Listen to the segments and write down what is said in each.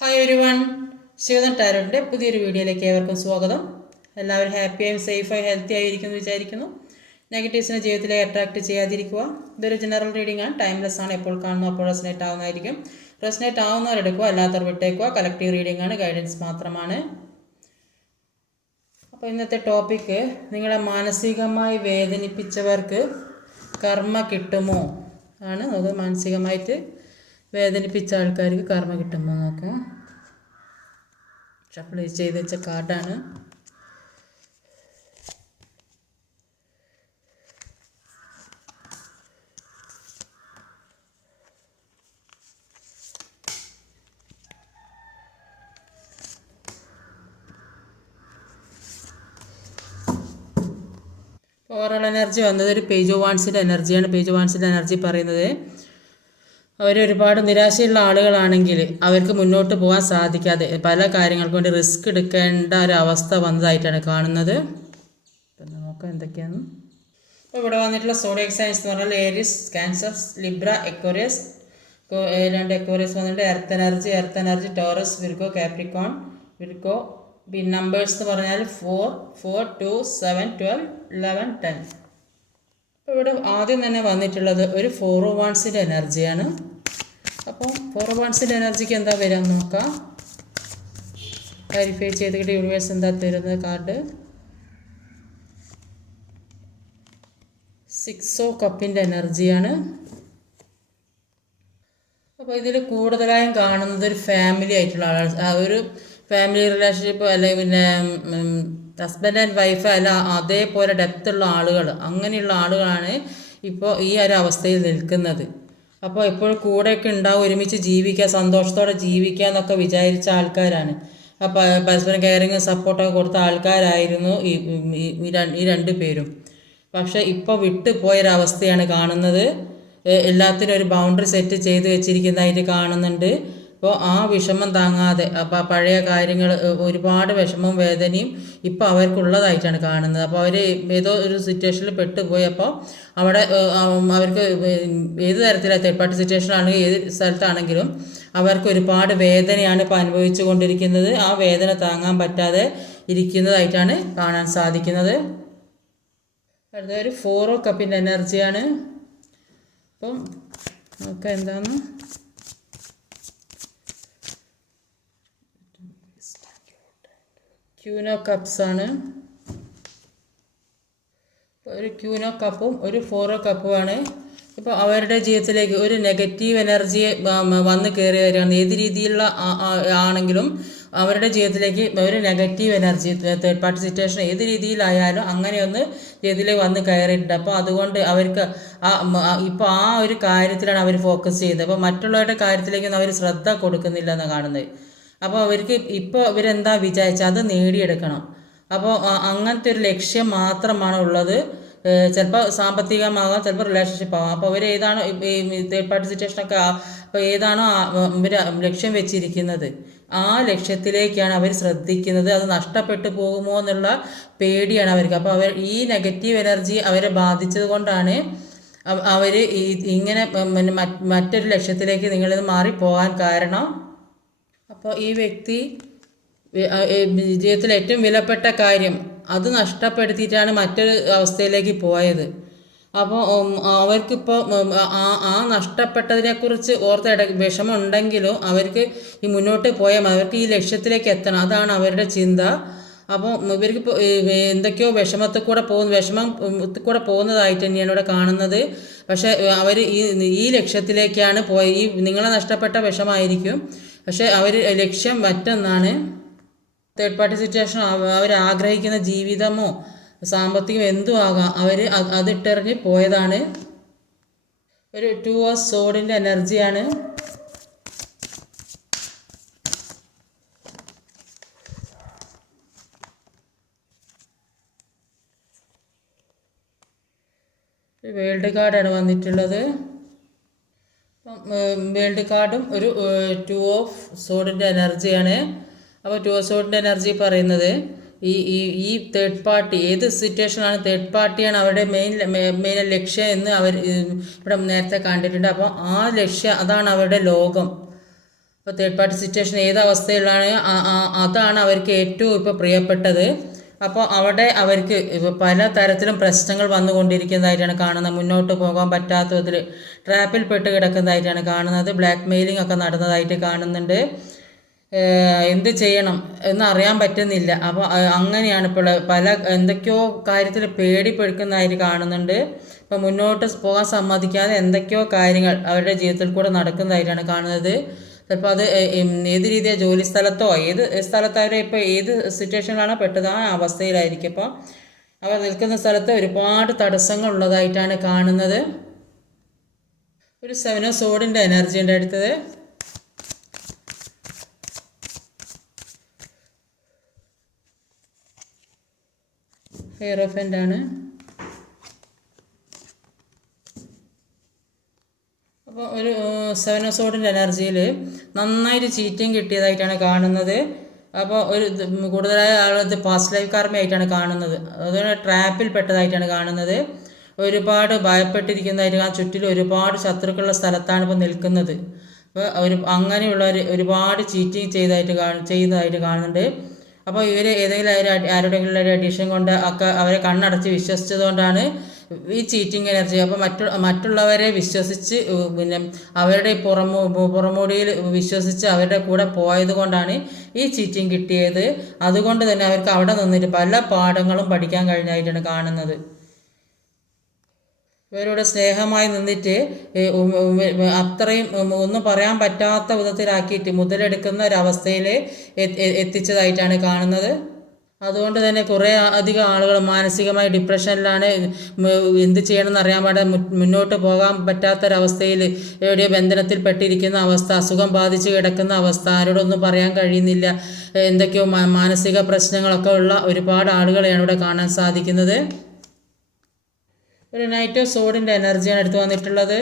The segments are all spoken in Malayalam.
ഹായ് എവരി വൺ, ശിവദൻ ടാരോട്ടിൻ്റെ പുതിയൊരു വീഡിയോയിലേക്ക് ഏവർക്കും സ്വാഗതം. എല്ലാവരും ഹാപ്പിയായും സേഫായി ഹെൽത്തി ആയിരിക്കുമെന്ന് വിചാരിക്കുന്നു. നെഗറ്റീവ്സിനെ ജീവിതത്തിലേക്ക് അട്രാക്ട് ചെയ്യാതിരിക്കുക. ഇതൊരു ജനറൽ റീഡിംഗ് ആണ്, ടൈംലെസ് ആണ്. എപ്പോൾ കാണുന്നു അപ്പോൾ റെസനേറ്റ് ആവുന്നതായിരിക്കും. റെസനേറ്റ് ആവുന്നവരെടുക്കുക, അല്ലാത്തവർ വിട്ടേക്കുക. കളക്റ്റീവ് റീഡിംഗ് ആണ്, ഗൈഡൻസ് മാത്രമാണ്. അപ്പോൾ ഇന്നത്തെ ടോപ്പിക്ക്, നിങ്ങളെ മാനസികമായി വേദനിപ്പിച്ചവർക്ക് കർമ്മ കിട്ടുമോ ആണ്. അത് മാനസികമായിട്ട് വേദനിപ്പിച്ച ആൾക്കാർക്ക് കർമ്മ കിട്ടുമ്പോൾ നോക്കാം. ഷഫിൾ ചെയ്ത് വെച്ച കാർഡാണ്. ഓവറോൾ എനർജി വന്നത് ഒരു പേജ് ഓഫ് വാൻസിൻ്റെ എനർജിയാണ്. പേജ് ഓഫ് വാൻസിൻ്റെ എനർജി പറയുന്നത്, അവരൊരുപാട് നിരാശയുള്ള ആളുകളാണെങ്കിൽ അവർക്ക് മുന്നോട്ട് പോകാൻ സാധിക്കാതെ പല കാര്യങ്ങൾക്ക് വേണ്ടി റിസ്ക് എടുക്കേണ്ട ഒരു അവസ്ഥ വന്നതായിട്ടാണ് കാണുന്നത്. നോക്കാം എന്തൊക്കെയാണ്. അപ്പോൾ ഇവിടെ വന്നിട്ടുള്ള സോഡിയക് സൈൻസ് എന്ന് പറഞ്ഞാൽ ഏരിയസ്, ക്യാൻസർ, ലിബ്ര, എക്വറിയസ്. രണ്ട് എക്വറിയസ് വന്നിട്ട് earth energy, Taurus, Virgo, Capricorn, Virgo. പിന്നെ നമ്പേഴ്സ് എന്ന് പറഞ്ഞാൽ 4, 4, 2, 7, 12, 11, 10. അപ്പോൾ ഇവിടെ ആദ്യം തന്നെ വന്നിട്ടുള്ളത് ഒരു 4 ഓഫ് വാൻസിൻ്റെ എനർജിയാണ്. അപ്പം 4 ഓഫ് വാൻസിൻ്റെ എനർജിക്ക് എന്താ വരാൻ നോക്കാം. ക്ലാരിഫൈ ചെയ്തിട്ട് യൂണിവേഴ്സ് എന്താ തരുന്നത് കാർഡ്. 6 ഓഫ് കപ്പിൻ്റെ എനർജിയാണ്. അപ്പോൾ ഇതിൽ കൂടുതലായും കാണുന്നത് ഒരു ഫാമിലി ആയിട്ടുള്ള ആളാണ്. ഒരു ഫാമിലി റിലേഷൻഷിപ്പ് അല്ലെങ്കിൽ പിന്നെ ഹസ്ബൻഡ് ആൻഡ് വൈഫ് അല്ല, അതേപോലെ ഡെപ്തുള്ള ആളുകൾ, അങ്ങനെയുള്ള ആളുകളാണ് ഇപ്പോൾ ഈ ഒരു അവസ്ഥയിൽ നിൽക്കുന്നത്. അപ്പോൾ എപ്പോഴും കൂടെയൊക്കെ ഉണ്ടാവും, ഒരുമിച്ച് ജീവിക്കുക, സന്തോഷത്തോടെ ജീവിക്കുക എന്നൊക്കെ വിചാരിച്ച ആൾക്കാരാണ്. അപ്പോൾ പരസ്പരം കെയറിങ് സപ്പോർട്ടൊക്കെ കൊടുത്ത ആൾക്കാരായിരുന്നു ഈ രണ്ട് പേരും. പക്ഷേ ഇപ്പോൾ വിട്ടുപോയൊരവസ്ഥയാണ് കാണുന്നത്. എല്ലാത്തിനും ഒരു ബൗണ്ടറി സെറ്റ് ചെയ്ത് വെച്ചിരിക്കുന്നതായിട്ട് കാണുന്നുണ്ട്. അപ്പോൾ ആ വിഷമം താങ്ങാതെ, അപ്പോൾ പഴയ കാര്യങ്ങൾ, ഒരുപാട് വിഷമവും വേദനയും ഇപ്പോൾ അവർക്കുള്ളതായിട്ടാണ് കാണുന്നത്. അപ്പോൾ അവർ ഏതോ ഒരു സിറ്റുവേഷനിൽ പെട്ടുപോയി. അപ്പോൾ അവിടെ അവർക്ക് ഏത് തരത്തിലുള്ള തേർഡ് പാർട്ടി സിറ്റുവേഷൻ ആണെങ്കിൽ ഏത് സ്ഥലത്താണെങ്കിലും അവർക്ക് ഒരുപാട് വേദനയാണ് ഇപ്പോൾ അനുഭവിച്ചു കൊണ്ടിരിക്കുന്നത്. ആ വേദന താങ്ങാൻ പറ്റാതെ ഇരിക്കുന്നതായിട്ടാണ് കാണാൻ സാധിക്കുന്നത്. അടുത്തൊരു 4 ഓഫ് കപ്പിൻ്റെ എനർജിയാണ്. അപ്പം നമുക്ക് എന്താണ് ക്യൂൻ ഓഫ് കപ്സ് ആണ്. ഒരു ക്യൂൻ ഓഫ് കപ്പും ഒരു 4 ഓഫ് കപ്പുമാണ്. ഇപ്പോൾ അവരുടെ ജീവിതത്തിലേക്ക് ഒരു നെഗറ്റീവ് എനർജി വന്ന് കയറി വരികയാണ്. ഏത് രീതിയിലുള്ള ആണെങ്കിലും അവരുടെ ജീവിതത്തിലേക്ക് ഒരു negative energy, third party situation ഏത് രീതിയിലായാലും അങ്ങനെയൊന്ന് ജീവിതത്തിലേക്ക് വന്ന് കയറിയിട്ടുണ്ട്. അപ്പോൾ അതുകൊണ്ട് അവർക്ക് ഇപ്പോൾ ആ ഒരു കാര്യത്തിലാണ് അവർ ഫോക്കസ് ചെയ്യുന്നത്. അപ്പോൾ മറ്റുള്ളവരുടെ കാര്യത്തിലേക്കൊന്നും അവർ ശ്രദ്ധ കൊടുക്കുന്നില്ല എന്ന് കാണുന്നത്. അപ്പോൾ അവർക്ക് ഇപ്പോൾ ഇവരെന്താ വിചാരിച്ചാൽ അത് നേടിയെടുക്കണം. അപ്പോൾ അങ്ങനത്തെ ഒരു ലക്ഷ്യം മാത്രമാണ് ഉള്ളത്. ചിലപ്പോൾ സാമ്പത്തികമാകാം, ചിലപ്പോൾ റിലേഷൻഷിപ്പ് ആകാം. അപ്പോൾ അവർ ഏതാണോ ഈ തേർഡ് പാർട്ടി സിറ്റുവേഷനൊക്കെ, അപ്പോൾ ഏതാണോ ഇവർ ലക്ഷ്യം വെച്ചിരിക്കുന്നത് ആ ലക്ഷ്യത്തിലേക്കാണ് അവർ ശ്രദ്ധിക്കുന്നത്. അത് നഷ്ടപ്പെട്ടു പോകുമോ എന്നുള്ള പേടിയാണ് അവർക്ക്. അപ്പോൾ അവർ ഈ നെഗറ്റീവ് എനർജി അവരെ ബാധിച്ചത് കൊണ്ടാണ് അവർ ഇങ്ങനെ മറ്റൊരു ലക്ഷ്യത്തിലേക്ക് നിങ്ങളിത് മാറിപ്പോകാൻ കാരണം. അപ്പോൾ ഈ വ്യക്തി ജീവിതത്തിൽ ഏറ്റവും വിലപ്പെട്ട കാര്യം അത് നഷ്ടപ്പെടുത്തിയിട്ടാണ് മറ്റൊരു അവസ്ഥയിലേക്ക് പോയത്. അപ്പോൾ അവർക്കിപ്പോൾ ആ നഷ്ടപ്പെട്ടതിനെക്കുറിച്ച് ഓർത്ത് വിഷമം ഉണ്ടെങ്കിലും അവർക്ക് ഈ മുന്നോട്ട് പോയാൽ അവർക്ക് ഈ ലക്ഷ്യത്തിലേക്ക് എത്തണം, അതാണ് അവരുടെ ചിന്ത. അപ്പോൾ ഇവർക്ക് ഇപ്പോൾ എന്തൊക്കെയോ വിഷമത്തിൽ കൂടെ പോകുന്നതായിട്ട് തന്നെയാണ് ഇവിടെ കാണുന്നത്. പക്ഷേ അവർ ഈ ലക്ഷ്യത്തിലേക്കാണ് ഈ നിങ്ങളെ നഷ്ടപ്പെട്ട വിഷമായിരിക്കും, പക്ഷേ അവർ ലക്ഷ്യം മറ്റൊന്നാണ്. തേർഡ് പാർട്ടി സിറ്റുവേഷൻ, അവർ ആഗ്രഹിക്കുന്ന ജീവിതമോ സാമ്പത്തികം എന്തും ആകാം, അവർ അതിട്ടെറിഞ്ഞ് പോയതാണ്. ഒരു 2 ഓഫ് സോഡിൻ്റെ എനർജിയാണ്. വേൾഡ് കാർഡാണ് വന്നിട്ടുള്ളത്. വേൾഡ് കാർഡും ഒരു 2 ഓഫ് സോഡിൻ്റെ എനർജിയാണ്. അപ്പോൾ 2 ഓഫ് സോഡിൻ്റെ എനർജി പറയുന്നത് ഈ തേർഡ് പാർട്ടി ഏത് സിറ്റുവേഷനാണ്, തേർഡ് പാർട്ടിയാണ് അവരുടെ മെയിൻ ലക്ഷ്യം എന്ന് അവർ ഇവിടെ നേരത്തെ കണ്ടിട്ടുണ്ട്. അപ്പോൾ ആ ലക്ഷ്യം, അതാണ് അവരുടെ ലോകം. ഇപ്പോൾ തേർഡ് പാർട്ടി സിറ്റുവേഷൻ ഏത് അവസ്ഥയിലാണ് അതാണ് അവർക്ക് ഏറ്റവും ഇപ്പോൾ പ്രിയപ്പെട്ടത്. അപ്പോൾ അവിടെ അവർക്ക് ഇപ്പോൾ പല തരത്തിലും പ്രശ്നങ്ങൾ വന്നുകൊണ്ടിരിക്കുന്നതായിട്ടാണ് കാണുന്നത്. മുന്നോട്ട് പോകാൻ പറ്റാത്ത വിധത്തിൽ ട്രാപ്പിൽ പെട്ട് കിടക്കുന്നതായിട്ടാണ് കാണുന്നത്. ബ്ലാക്ക് മെയിലിംഗ് ഒക്കെ നടന്നതായിട്ട് കാണുന്നുണ്ട്. എന്ത് ചെയ്യണം എന്നറിയാൻ പറ്റുന്നില്ല. അപ്പോൾ അങ്ങനെയാണ് ഇപ്പോൾ പല എന്തൊക്കെയോ കാര്യത്തിൽ പേടിപ്പെടുക്കുന്നതായിട്ട് കാണുന്നുണ്ട്. ഇപ്പോൾ മുന്നോട്ട് പോകാൻ സമ്മതിക്കാതെ എന്തൊക്കെയോ കാര്യങ്ങൾ അവരുടെ ജീവിതത്തിൽ കൂടെ നടക്കുന്നതായിട്ടാണ് കാണുന്നത്. ചിലപ്പോൾ അത് ഏത് രീതിയാണ്, ജോലി സ്ഥലത്തോ ഏത് സ്ഥലത്തായാലും ഇപ്പോൾ ഏത് സിറ്റുവേഷനിലാണോ പെട്ടത് ആ അവസ്ഥയിലായിരിക്കും. അപ്പോൾ അവർ നിൽക്കുന്ന സ്ഥലത്ത് ഒരുപാട് തടസ്സങ്ങൾ ഉള്ളതായിട്ടാണ് കാണുന്നത്. ഒരു 7 ഓഫ് സോഡിൻ്റെ എനർജി ഉണ്ട് അടുത്തത്. ഹെയറോഫൻ്റ് ആണ്. അപ്പോൾ ഒരു 7 ഓഫ് സോഡിൻ്റെ എനർജിയിൽ നന്നായിട്ട് ചീറ്റിങ് കിട്ടിയതായിട്ടാണ് കാണുന്നത്. അപ്പോൾ ഒരു കൂടുതലായ ആളത് പാസ്റ്റ് ലൈഫ് കർമ്മയായിട്ടാണ് കാണുന്നത്. അതുപോലെ ട്രാപ്പിൽ പെട്ടതായിട്ടാണ് കാണുന്നത്. ഒരുപാട് ഭയപ്പെട്ടിരിക്കുന്നതായിട്ട് ചുറ്റിലും ഒരുപാട് ശത്രുക്കളുള്ള സ്ഥലത്താണ് ഇപ്പോൾ നിൽക്കുന്നത്. അപ്പോൾ അങ്ങനെയുള്ളവർ ഒരുപാട് ചീറ്റിങ് ചെയ്യുന്നതായിട്ട് കാണുന്നുണ്ട്. അപ്പോൾ ഇവർ ഏതെങ്കിലും ആരുടെയെങ്കിലും ഒരു അഡിഷൻ കൊണ്ട് ഒക്കെ അവരെ കണ്ണടച്ച് വിശ്വസിച്ചതുകൊണ്ടാണ് ഈ ചീറ്റിംഗ് എനർജി. അപ്പോൾ മറ്റുള്ളവരെ വിശ്വസിച്ച് പിന്നെ അവരുടെ പുറമോടിയിൽ വിശ്വസിച്ച് അവരുടെ കൂടെ പോയത് കൊണ്ടാണ് ഈ ചീറ്റിംഗ് കിട്ടിയത്. അതുകൊണ്ട് തന്നെ അവർക്ക് അവിടെ നിന്നിട്ട് പല പാഠങ്ങളും പഠിക്കാൻ കഴിഞ്ഞായിട്ടാണ് കാണുന്നത്. ഇവരോട് സ്നേഹമായി നിന്നിട്ട് അത്രയും ഒന്നും പറയാൻ പറ്റാത്ത വിധത്തിലാക്കിയിട്ട് മുതലെടുക്കുന്ന ഒരവസ്ഥയിൽ എത്തിച്ചതായിട്ടാണ് കാണുന്നത്. അതുകൊണ്ട് തന്നെ കുറേ അധികം ആളുകൾ മാനസികമായി ഡിപ്രഷനിലാണ്. എന്ത് ചെയ്യണമെന്ന് അറിയാൻ പാടില്ല, മുന്നോട്ട് പോകാൻ പറ്റാത്തൊരവസ്ഥയിൽ എവിടെയോ ബന്ധനത്തിൽ പെട്ടിരിക്കുന്ന അവസ്ഥ, അസുഖം ബാധിച്ച് കിടക്കുന്ന അവസ്ഥ, ആരോടൊന്നും പറയാൻ കഴിയുന്നില്ല, എന്തൊക്കെയോ മാനസിക പ്രശ്നങ്ങളൊക്കെ ഉള്ള ഒരുപാട് ആളുകളെയാണ് ഇവിടെ കാണാൻ സാധിക്കുന്നത്. ഒരു നൈറ്റ് ഓഫ് സോഡിൻ്റെ എനർജിയാണ് എടുത്തു വന്നിട്ടുള്ളത്.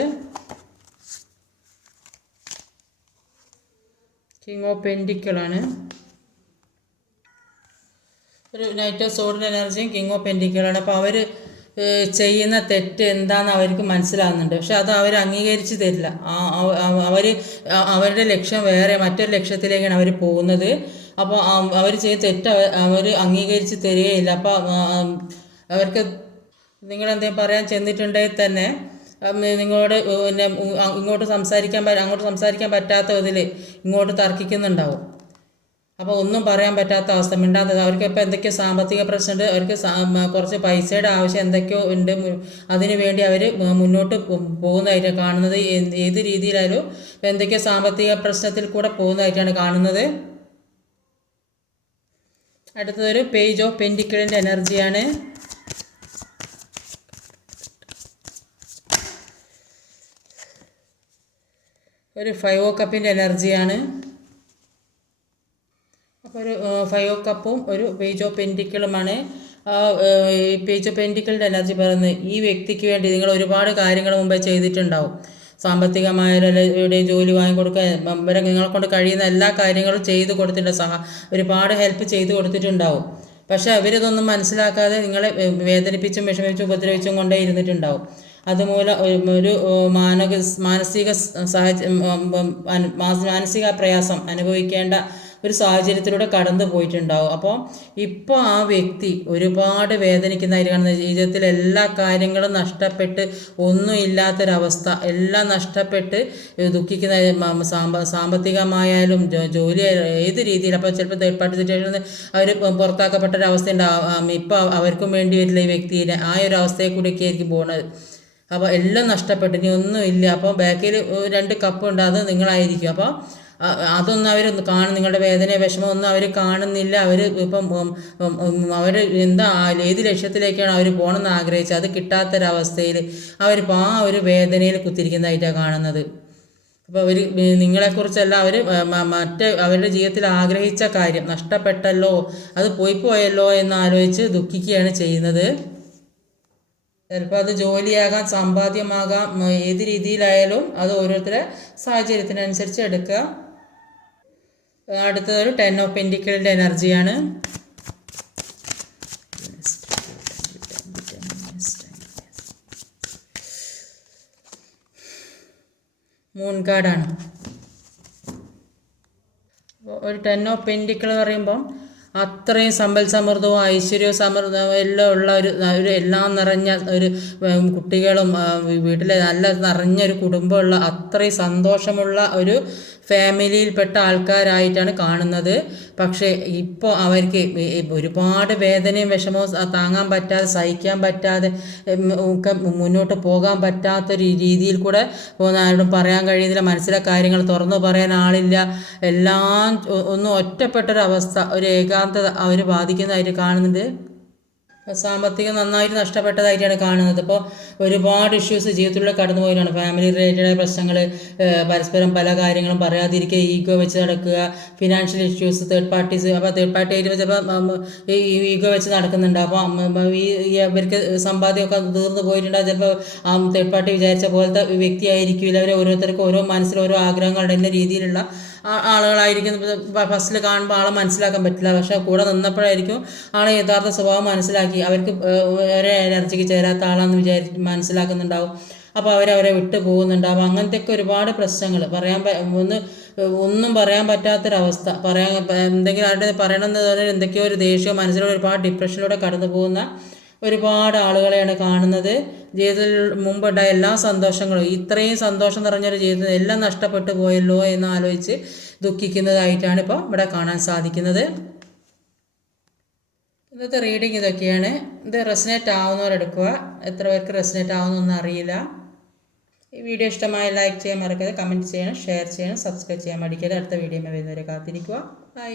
കിങ് ഓഫ് പെൻറ്റിക്കിളാണ്. ഒരു നൈറ്റ് ഓഫ് സോഡിൻ്റെ എനർജിയും കിങ് ഓഫ് പെൻറ്റിക്കിളാണ്. അപ്പോൾ അവർ ചെയ്യുന്ന തെറ്റ് എന്താണെന്ന് അവർക്ക് മനസ്സിലാകുന്നുണ്ട്. പക്ഷെ അത് അവർ അംഗീകരിച്ച് തരില്ല. അവരുടെ ലക്ഷ്യം വേറെ മറ്റൊരു ലക്ഷ്യത്തിലേക്കാണ് അവർ പോകുന്നത്. അപ്പോൾ അവർ ചെയ്ത തെറ്റ് അവർ അംഗീകരിച്ച് തരികയില്ല. അപ്പോൾ അവർക്ക് നിങ്ങളെന്തെങ്കിലും പറയാൻ ചെന്നിട്ടുണ്ടെങ്കിൽ തന്നെ നിങ്ങളോട് പിന്നെ അങ്ങോട്ട് സംസാരിക്കാൻ പറ്റാത്ത ഇതിൽ ഇങ്ങോട്ട് തർക്കിക്കുന്നുണ്ടാവും. അപ്പോൾ ഒന്നും പറയാൻ പറ്റാത്ത അവസ്ഥ, മിണ്ടാത്തത്. അവർക്ക് ഇപ്പോൾ എന്തൊക്കെയോ സാമ്പത്തിക പ്രശ്നമുണ്ട്, അവർക്ക് കുറച്ച് പൈസയുടെ ആവശ്യം എന്തൊക്കെയോ ഉണ്ട്. അതിനു വേണ്ടി അവർ മുന്നോട്ട് പോകുന്നതായിട്ടാണ് കാണുന്നത്. ഏത് രീതിയിലായാലും എന്തൊക്കെയോ സാമ്പത്തിക പ്രശ്നത്തിൽ കൂടെ പോകുന്നതായിട്ടാണ് കാണുന്നത്. അടുത്തതൊരു പേജ് ഓഫ് പെൻറ്റിക്കിളിൻ്റെ എനർജിയാണ്. ഒരു 5 ഓഫ് കപ്പിൻ്റെ എനർജിയാണ്. അപ്പോൾ ഒരു 5 ഓഫ് കപ്പും ഒരു പേജ് ഓഫ് പെൻറ്റിക്കിളുമാണ്. ഈ പേജ് ഓഫ് പെൻറ്റിക്കിളിൻ്റെ എനർജി പറയുന്നത് ഈ വ്യക്തിക്ക് വേണ്ടി നിങ്ങൾ ഒരുപാട് കാര്യങ്ങൾ മുമ്പേ ചെയ്തിട്ടുണ്ടാവും. സാമ്പത്തികമായാലും ഇവിടെ ജോലി വാങ്ങിക്കൊടുക്കുക, വരെ നിങ്ങളെ കൊണ്ട് കഴിയുന്ന എല്ലാ കാര്യങ്ങളും ചെയ്തു കൊടുത്തിട്ടുണ്ട്. ഒരുപാട് ഹെൽപ്പ് ചെയ്തു കൊടുത്തിട്ടുണ്ടാവും. പക്ഷേ അവരിതൊന്നും മനസ്സിലാക്കാതെ നിങ്ങളെ വേദനിപ്പിച്ചും വിഷമിച്ചും ഉപദ്രവിച്ചും കൊണ്ടേ ഇരുന്നിട്ടുണ്ടാവും. അതുമൂലം ഒരു മാനസിക പ്രയാസം അനുഭവിക്കേണ്ട ഒരു സാഹചര്യത്തിലൂടെ കടന്നു പോയിട്ടുണ്ടാവും. അപ്പോൾ ഇപ്പോൾ ആ വ്യക്തി ഒരുപാട് വേദനിക്കുന്നതായിട്ട് കാണുന്നത്. ജീവിതത്തിൽ എല്ലാ കാര്യങ്ങളും നഷ്ടപ്പെട്ട് ഒന്നും ഇല്ലാത്തൊരവസ്ഥ, എല്ലാം നഷ്ടപ്പെട്ട് ദുഃഖിക്കുന്ന, സാമ്പത്തികമായാലും ജോലിയായാലും ഏത് രീതിയിൽ. അപ്പോൾ ചിലപ്പോൾ തേർഡ് പാർട്ടി സിറ്റുവേഷനിൽ അവർ പുറത്താക്കപ്പെട്ടൊരവസ്ഥ ഉണ്ടാവും. ഇപ്പോൾ അവർക്കും വേണ്ടി വരില്ല ഈ വ്യക്തിയെ. ആ ഒരു അവസ്ഥയെ കൂടിയൊക്കെ ആയിരിക്കും പോകുന്നത്. അപ്പോൾ എല്ലാം നഷ്ടപ്പെട്ടു, ഇനി ഒന്നുമില്ല. അപ്പോൾ ബാക്കിൽ 2 കപ്പുണ്ട്, അത് നിങ്ങളായിരിക്കും. അപ്പോൾ അതൊന്നും അവർ നിങ്ങളുടെ വേദന വിഷമമൊന്നും അവർ കാണുന്നില്ല. അവർ ഇപ്പം അവർ ഏത് ലക്ഷ്യത്തിലേക്കാണ് അവർ പോകണമെന്ന് ആഗ്രഹിച്ചത് അത് കിട്ടാത്തൊരവസ്ഥയിൽ അവരിപ്പോൾ ആ ഒരു വേദനയിൽ കുത്തിരിക്കുന്നതായിട്ടാണ് കാണുന്നത്. അപ്പോൾ അവർ നിങ്ങളെക്കുറിച്ചല്ല, അവർ അവരുടെ ജീവിതത്തിൽ ആഗ്രഹിച്ച കാര്യം നഷ്ടപ്പെട്ടല്ലോ, അത് പോയല്ലോ എന്നാലോചിച്ച് ദുഃഖിക്കുകയാണ് ചെയ്യുന്നത്. ചിലപ്പോൾ അത് ജോലിയാകാം, സമ്പാദ്യമാകാം, ഏത് രീതിയിലായാലും അത് ഓരോരുത്തരുടെ സാഹചര്യത്തിനനുസരിച്ച് എടുക്കുക. അടുത്തതൊരു 10 ഓഫ് പെൻറ്റിക്കിളിൻ്റെ എനർജിയാണ്. മൂൺ കാർഡാണ്. ഒരു 10 ഓഫ് പെൻറ്റിക്കിൾ എന്ന് പറയുമ്പം അത്രയും സമ്പൽ സമൃദ്ധവും ഐശ്വര്യവും സമൃദ്ധവും എല്ലാം ഉള്ള ഒരു എല്ലാം നിറഞ്ഞ ഒരു കുട്ടികളും വീട്ടിലെ നല്ല നിറഞ്ഞൊരു കുടുംബമുള്ള അത്രയും സന്തോഷമുള്ള ഒരു ഫാമിലിയിൽപ്പെട്ട ആൾക്കാരായിട്ടാണ് കാണുന്നത്. പക്ഷേ ഇപ്പോൾ അവർക്ക് ഒരുപാട് വേദനയും വിഷമവും താങ്ങാൻ പറ്റാതെ സഹിക്കാൻ പറ്റാതെ ഒക്കെ മുന്നോട്ട് പോകാൻ പറ്റാത്തൊരു രീതിയിൽ കൂടെ ആരോടും പറയാൻ കഴിയുന്നില്ല, മനസ്സിലെ കാര്യങ്ങൾ തുറന്നു പറയാൻ ആളില്ല, എല്ലാം ഒന്നും ഒറ്റപ്പെട്ടൊരവസ്ഥ, ഒരു ഏകാന്തത അവർ ബാധിക്കുന്നതായിട്ട് കാണുന്നുണ്ട്. സാമ്പത്തികം നന്നായിട്ട് നഷ്ടപ്പെട്ടതായിട്ടാണ് കാണുന്നത്. ഇപ്പോൾ ഒരുപാട് ഇഷ്യൂസ് ജീവിതത്തിലൂടെ കടന്നു പോയതാണ്. ഫാമിലി റിലേറ്റഡ് പ്രശ്നങ്ങൾ, പരസ്പരം പല കാര്യങ്ങളും പറയാതിരിക്കുക, ഈഗോ വെച്ച് നടക്കുക, ഫിനാൻഷ്യൽ ഇഷ്യൂസ്, തേർഡ് പാർട്ടീസ്. അപ്പോൾ തേർഡ് പാർട്ടി ആയിട്ട് ചിലപ്പോൾ ഈ ഈഗോ വെച്ച് നടക്കുന്നുണ്ട്. അപ്പോൾ ഈ അവർക്ക് സമ്പാദ്യമൊക്കെ തീർന്നു പോയിട്ടുണ്ടാകും. ചിലപ്പോൾ ആ തേർഡ് പാർട്ടി വിചാരിച്ച പോലത്തെ വ്യക്തിയായിരിക്കില്ല. അവർ ഓരോരുത്തർക്കും ഓരോ മനസ്സിൽ ഓരോ ആഗ്രഹങ്ങളുടെ എന്ന രീതിയിലുള്ള ആളുകളായിരിക്കും. ഫസ്റ്റിൽ കാണുമ്പോൾ ആളെ മനസ്സിലാക്കാൻ പറ്റില്ല, പക്ഷേ കൂടെ നിന്നപ്പോഴായിരിക്കും ആളെ യഥാർത്ഥ സ്വഭാവം മനസ്സിലാക്കി അവർക്ക് ഒരേ എനർജിക്ക് ചേരാത്ത ആളാണെന്ന് മനസ്സിലാക്കുന്നുണ്ടാവും. അപ്പോൾ അവരവരെ വിട്ടു പോകുന്നുണ്ടാവും. അങ്ങനത്തെയൊക്കെ ഒരുപാട് പ്രശ്നങ്ങൾ ഒന്നും പറയാൻ പറ്റാത്തൊരവസ്ഥ. എന്തെങ്കിലും ആരുടെ പറയണമെന്ന് പറഞ്ഞാൽ എന്തൊക്കെയോ ഒരു ദേഷ്യം, മനസ്സിലൂടെ ഒരുപാട് ഡിപ്രഷനിലൂടെ കടന്നു പോകുന്ന ഒരുപാട് ആളുകളെയാണ് കാണുന്നത്. ജീവിതത്തിൽ മുമ്പുണ്ടായ എല്ലാ സന്തോഷങ്ങളും, ഇത്രയും സന്തോഷം നിറഞ്ഞൊരു ജീവിതത്തിൽ എല്ലാം നഷ്ടപ്പെട്ടു പോയല്ലോ എന്ന് ആലോചിച്ച് ദുഃഖിക്കുന്നതായിട്ടാണ് ഇപ്പോൾ ഇവിടെ കാണാൻ സാധിക്കുന്നത്. ഇന്നത്തെ റീഡിങ് ഇതൊക്കെയാണ്. ഇത് റെസനേറ്റ് ആവുന്നവരെടുക്കുക, എത്ര പേർക്ക് റെസനേറ്റ് ആവുന്നൊന്നും അറിയില്ല. ഈ വീഡിയോ ഇഷ്ടമായി ലൈക്ക് ചെയ്യാൻ മറക്കരുത്, കമൻറ്റ് ചെയ്യണം, ഷെയർ ചെയ്യണം, സബ്സ്ക്രൈബ് ചെയ്യാൻ മടിക്കരുത്. അടുത്ത വീഡിയോ വരുന്നവരെ കാത്തിരിക്കുക. ബൈ.